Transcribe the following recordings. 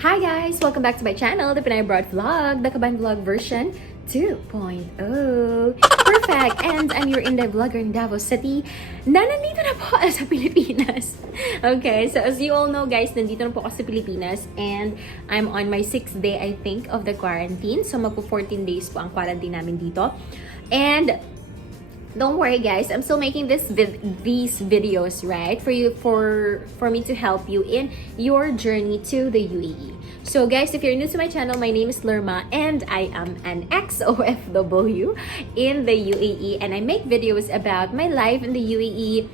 Hi guys! Welcome back to my channel, the Pinay Abroad Vlog, the Kaban Vlog version 2.0. Perfect! And I'm your Inday vlogger in Davao City na nandito na po sa Pilipinas. Okay, so as you all know guys, nandito na po ako sa Pilipinas and I'm on my 6th day, I think, of the quarantine. So magpo 14 days po ang quarantine namin dito. And don't worry guys, I'm still making these videos, right, for me to help you in your journey to the UAE. So guys, if you're new to my channel, my name is Lerma and I am an ex-OFW in the UAE, and I make videos about my life in the UAE.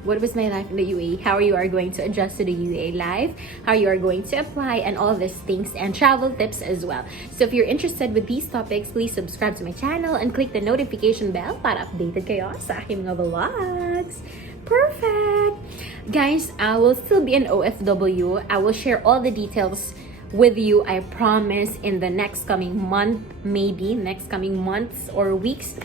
What was my life in the UAE, how you are going to adjust to the UAE life, how you are going to apply, and all these things, and travel tips as well. So if you're interested with these topics, please subscribe to my channel and click the notification bell para updated kayo sa aking mga vlogs. Perfect! Guys, I will still be an OFW. I will share all the details with you, I promise, in the next coming month, maybe next coming months or weeks.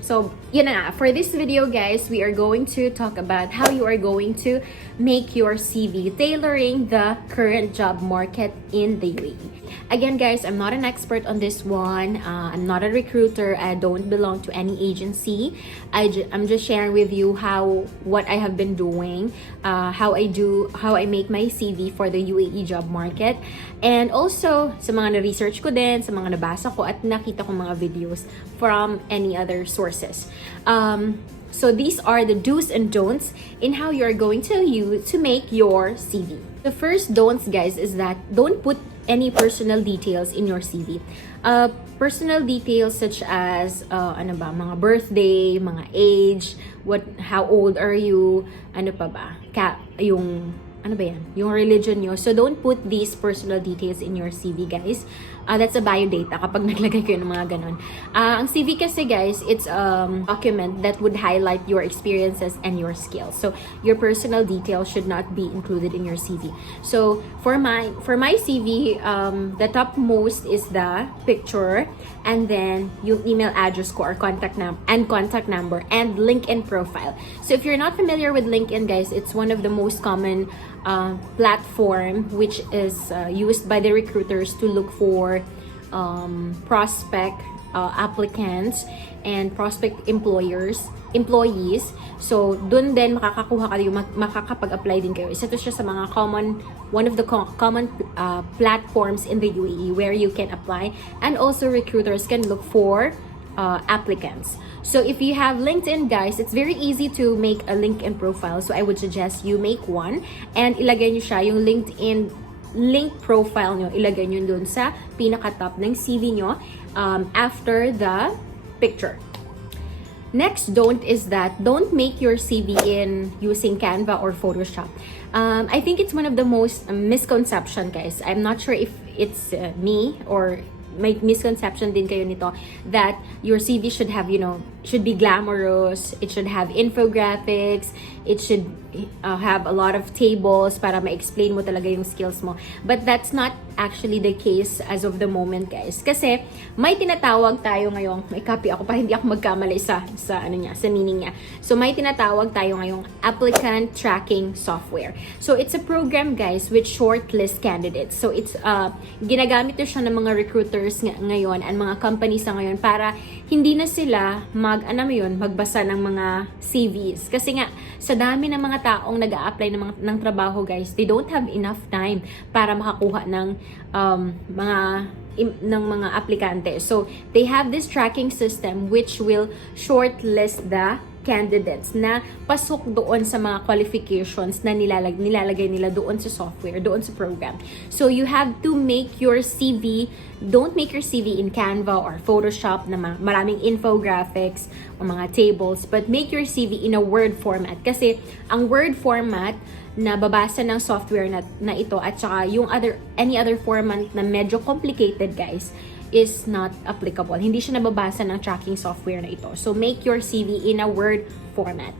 So, yun na nga. For this video, guys, we are going to talk about how you are going to make your CV, tailoring the current job market in the UAE. Again, guys, I'm not an expert on this one. I'm not a recruiter. I don't belong to any agency. I'm just sharing with you what I have been doing, how I make my CV for the UAE job market, and also sa mga na-research ko din, sa mga nabasa ko at nakita ko mga videos from any other sources. So these are the do's and don'ts in how you are going to use to make your CV. The first don'ts, guys, is that don't put any personal details in your CV. Personal details such as mga birthday, mga age, how old are you, yung religion nyo. So don't put these personal details in your CV, guys. That's a bio data kapag naglagay kayo ng mga ganon. Ang CV kasi, guys, it's a document that would highlight your experiences and your skills. So your personal details should not be included in your CV. So for my CV, the topmost is the picture, and then yung email address ko or contact number and LinkedIn profile. So if you're not familiar with LinkedIn, guys, it's one of the most common platform which is used by the recruiters to look for prospect applicants and prospect employees. So dun din makakapag-apply din kayo. Isa to siya sa mga one of the common platforms in the UAE where you can apply, and also recruiters can look for applicants. So if you have LinkedIn, guys, it's very easy to make a LinkedIn profile. So I would suggest you make one and ilagay nyo siya, yung LinkedIn link profile nyo, ilagay nyo dun sa pinaka-top ng CV nyo after the picture. Next don't is that don't make your CV in using Canva or Photoshop. I think it's one of the most misconception, guys. I'm not sure if it's me or may misconception din kayo nito that your CV should have, should be glamorous, it should have infographics, it should have a lot of tables para ma-explain mo talaga yung skills mo. But that's not actually the case as of the moment, guys. Kasi may tinatawag tayo ngayong, may copy ako para hindi ako magkamali sa meaning niya. So may tinatawag tayo ngayong applicant tracking software. So it's a program, guys, which shortlist candidates. So it's ginagamit to siya ng mga recruiters ngayon and mga companies ngayon para hindi na sila magbasa ng mga CVs. Kasi nga, sa dami ng mga taong nag-a-apply ng trabaho, guys, they don't have enough time para makakuha ng mga aplikante. So, they have this tracking system which will shortlist the candidates na pasok doon sa mga qualifications na nilalagay nila doon sa software, doon sa program. So you have to make your CV, don't make your CV in Canva or Photoshop na maraming infographics o mga tables, but make your CV in a Word format. Kasi ang Word format na babasa ng software na ito at saka yung any other format na medyo complicated, guys, is not applicable. Hindi siya nababasa ng tracking software na ito. So make your CV in a Word format.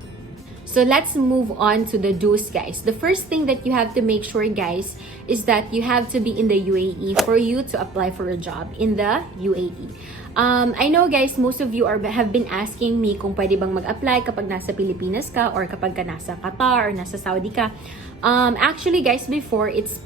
So let's move on to the do's, guys. The first thing that you have to make sure, guys, is that you have to be in the UAE for you to apply for a job in the UAE. I know, guys, most of you have been asking me kung pwede bang mag-apply kapag nasa Pilipinas ka or kapag ka nasa Qatar or nasa Saudi ka. Actually, guys, before it's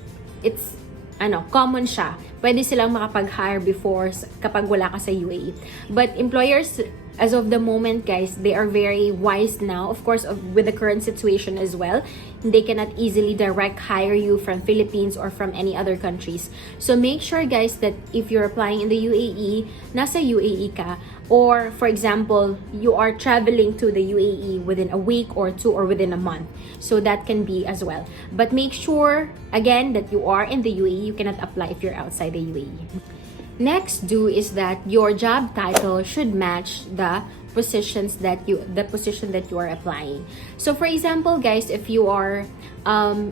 common siya. Pwede silang makapag-hire before kapag wala ka sa UAE. But employers, as of the moment, guys, they are very wise now, of course, with the current situation as well. They cannot easily direct hire you from Philippines or from any other countries. So make sure, guys, that if you're applying in the UAE, nasa UAE ka, or for example, you are traveling to the UAE within a week or two or within a month. So that can be as well. But make sure, again, that you are in the UAE. You cannot apply if you're outside the UAE. Next do is that your job title should match the position that you are applying. So for example, guys, if you are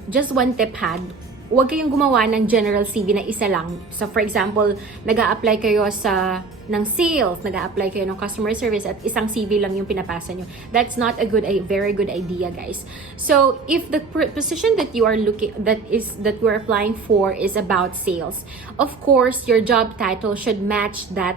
just one tip had, huwag kayong gumawa ng general CV na isa lang. So for example, nag-a-apply kayo ng sales, nag-a-apply kayo ng customer service at isang CV lang yung pinapasa nyo. That's not a very good idea, guys. So if the position that you are that you are applying for is about sales, of course your job title should match the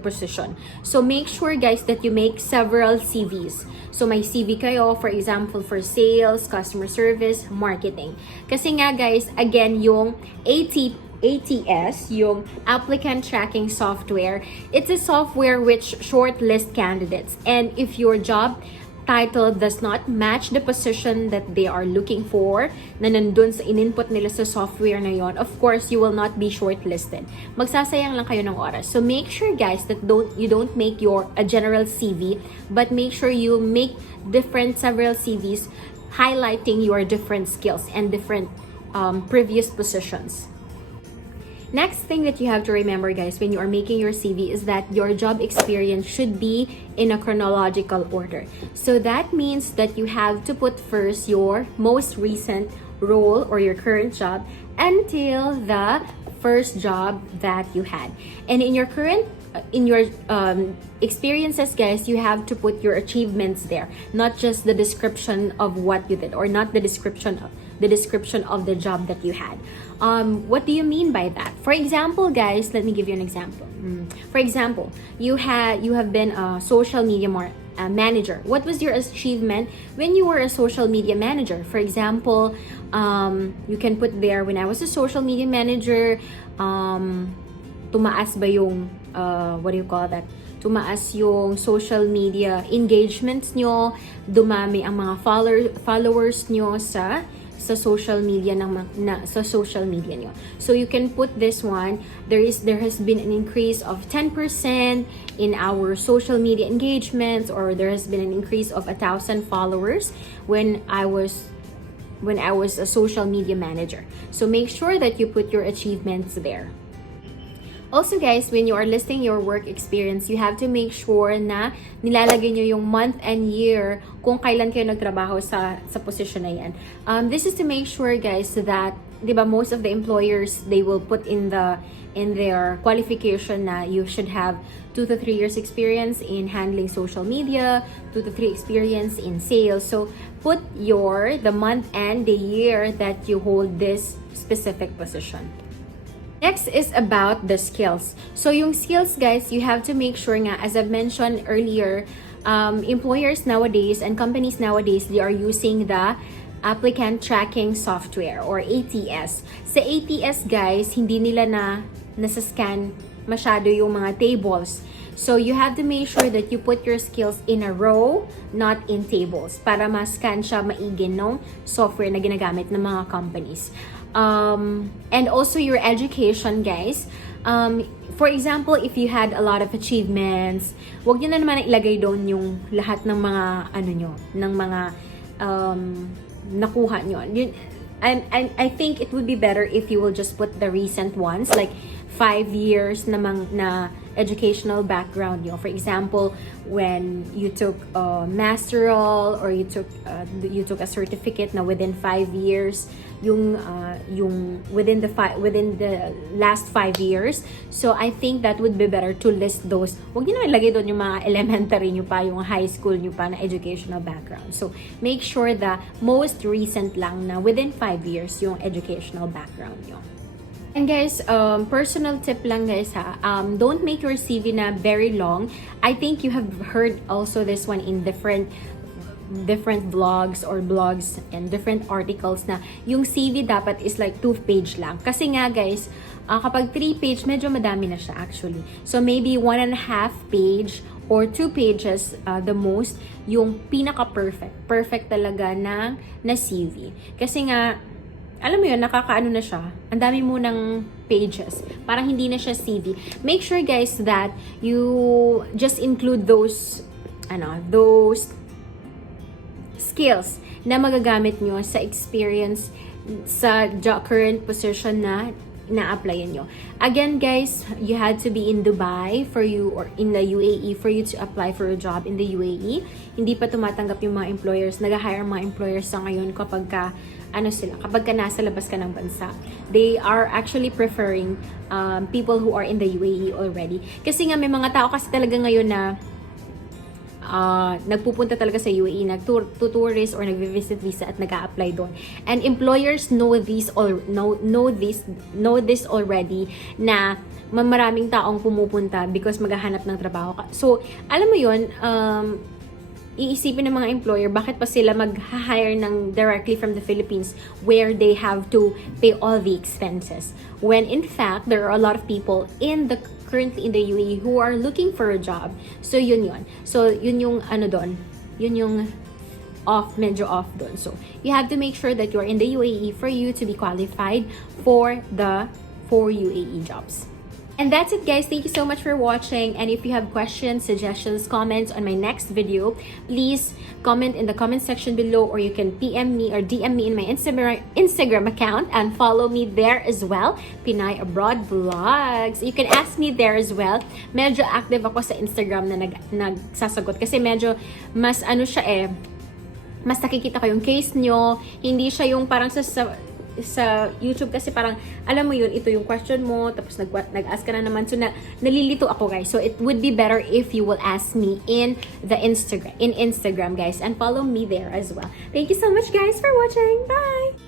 position. So make sure, guys, that you make several CVs. So may CV kayo, for example, for sales, customer service, marketing. Kasi nga, guys, again, yung ATS, yung Applicant Tracking Software, it's a software which shortlist candidates. And if your job title does not match the position that they are looking for, na nandun sa in-input nila sa software na yon, of course, you will not be shortlisted. Magsasayang lang kayo ng oras. So make sure, guys, that you don't make a general CV, but make sure you make several CVs highlighting your different skills and different previous positions. Next thing that you have to remember, guys, when you are making your CV is that your job experience should be in a chronological order. So that means that you have to put first your most recent role or your current job until the first job that you had. And in your experiences, guys, you have to put your achievements there, not just the description of what you did or not the description of the job that you had. What do you mean by that? For example, guys, let me give you an example. For example, you have been a social media manager. What was your achievement when you were a social media manager? For example, you can put there, when I was a social media manager, tumaas ba yung what do you call that? Tumaas yung social media engagements nyo, dumami ang mga followers nyo sa social media sa social media nyo. So you can put this one, there has been an increase of 10% in our social media engagements, or there has been an increase of 1,000 followers when I was a social media manager. So make sure that you put your achievements there. Also, guys, when you are listing your work experience, you have to make sure na nilalagay nyo yung month and year kung kailan kayo nagtrabaho sa position na yan. This is to make sure, guys, that, di ba, most of the employers, they will put in their qualification na you should have 2 to 3 years experience in handling social media, 2 to 3 experience in sales. So put the month and the year that you hold this specific position. Next is about the skills. So yung skills, guys, you have to make sure nga, as I've mentioned earlier, employers nowadays and companies nowadays, they are using the Applicant Tracking Software or ATS. Sa ATS, guys, hindi nila nasa-scan masyado yung mga tables. So you have to make sure that you put your skills in a row, not in tables, para ma-scan siya maigi ng software na ginagamit ng mga companies. And also your education, guys. For example, if you had a lot of achievements, wag niyo na naman ilagay doon yung lahat ng mga nakuha nyo. And I think it would be better if you will just put the recent ones, like 5 years na educational background nyo. For example, when you took masteral or you took a certificate na within 5 years, yung within the last 5 years. So I think that would be better to list those. Huwag niyo na ilagay doon yung mga elementary nyo pa, yung high school nyo pa na educational background. So make sure the most recent lang na within 5 years yung educational background nyo. And guys, personal tip lang guys ha, don't make your CV na very long. I think you have heard also this one in different vlogs or blogs and different articles na yung CV dapat is like 2-page lang. Kasi nga guys, kapag 3-page, medyo madami na siya actually. So maybe 1.5 page or 2 pages the most, yung perfect talaga na CV. Kasi nga, alam mo yun, nakakaano na siya. Ang dami mo ng pages. Parang hindi na siya CV. Make sure guys that you just include those skills na magagamit nyo sa experience sa current position na na-applyan nyo. Again guys, you had to be in Dubai for you or in the UAE for you to apply for a job in the UAE. Hindi pa tumatanggap yung mga employers. Nag-hire mga employers sa ngayon kapag kapag nasa labas ka ng bansa. They are actually preferring people who are in the UAE already. Kasi nga may mga tao kasi talaga ngayon na nagpupunta talaga sa UAE, nag-tourist or nag-visit visa at nag-a-apply doon. And employers know this already na maraming taong pumupunta because maghahanap ng trabaho. So, alam mo yun, iisipin ng mga employer, bakit pa sila mag-hire ng directly from the Philippines where they have to pay all the expenses? When in fact, there are a lot of people currently in the UAE who are looking for a job. So, yun. So, yun yung doon. Yun yung medyo off doon. So, you have to make sure that you're in the UAE for you to be qualified for the 4 UAE jobs. And that's it guys. Thank you so much for watching. And if you have questions, suggestions, comments on my next video, please comment in the comment section below, or you can PM me or DM me in my Instagram account and follow me there as well. Pinay Abroad Vlogs. You can ask me there as well. Medyo active ako sa Instagram na nagsasagot kasi medyo mas mas nakikita ko yung case nyo. Hindi siya yung parang sa YouTube kasi parang, alam mo yun, ito yung question mo, tapos nag-ask ka na naman. So, nalilito ako guys. So, it would be better if you will ask me in Instagram guys. And follow me there as well. Thank you so much guys for watching. Bye!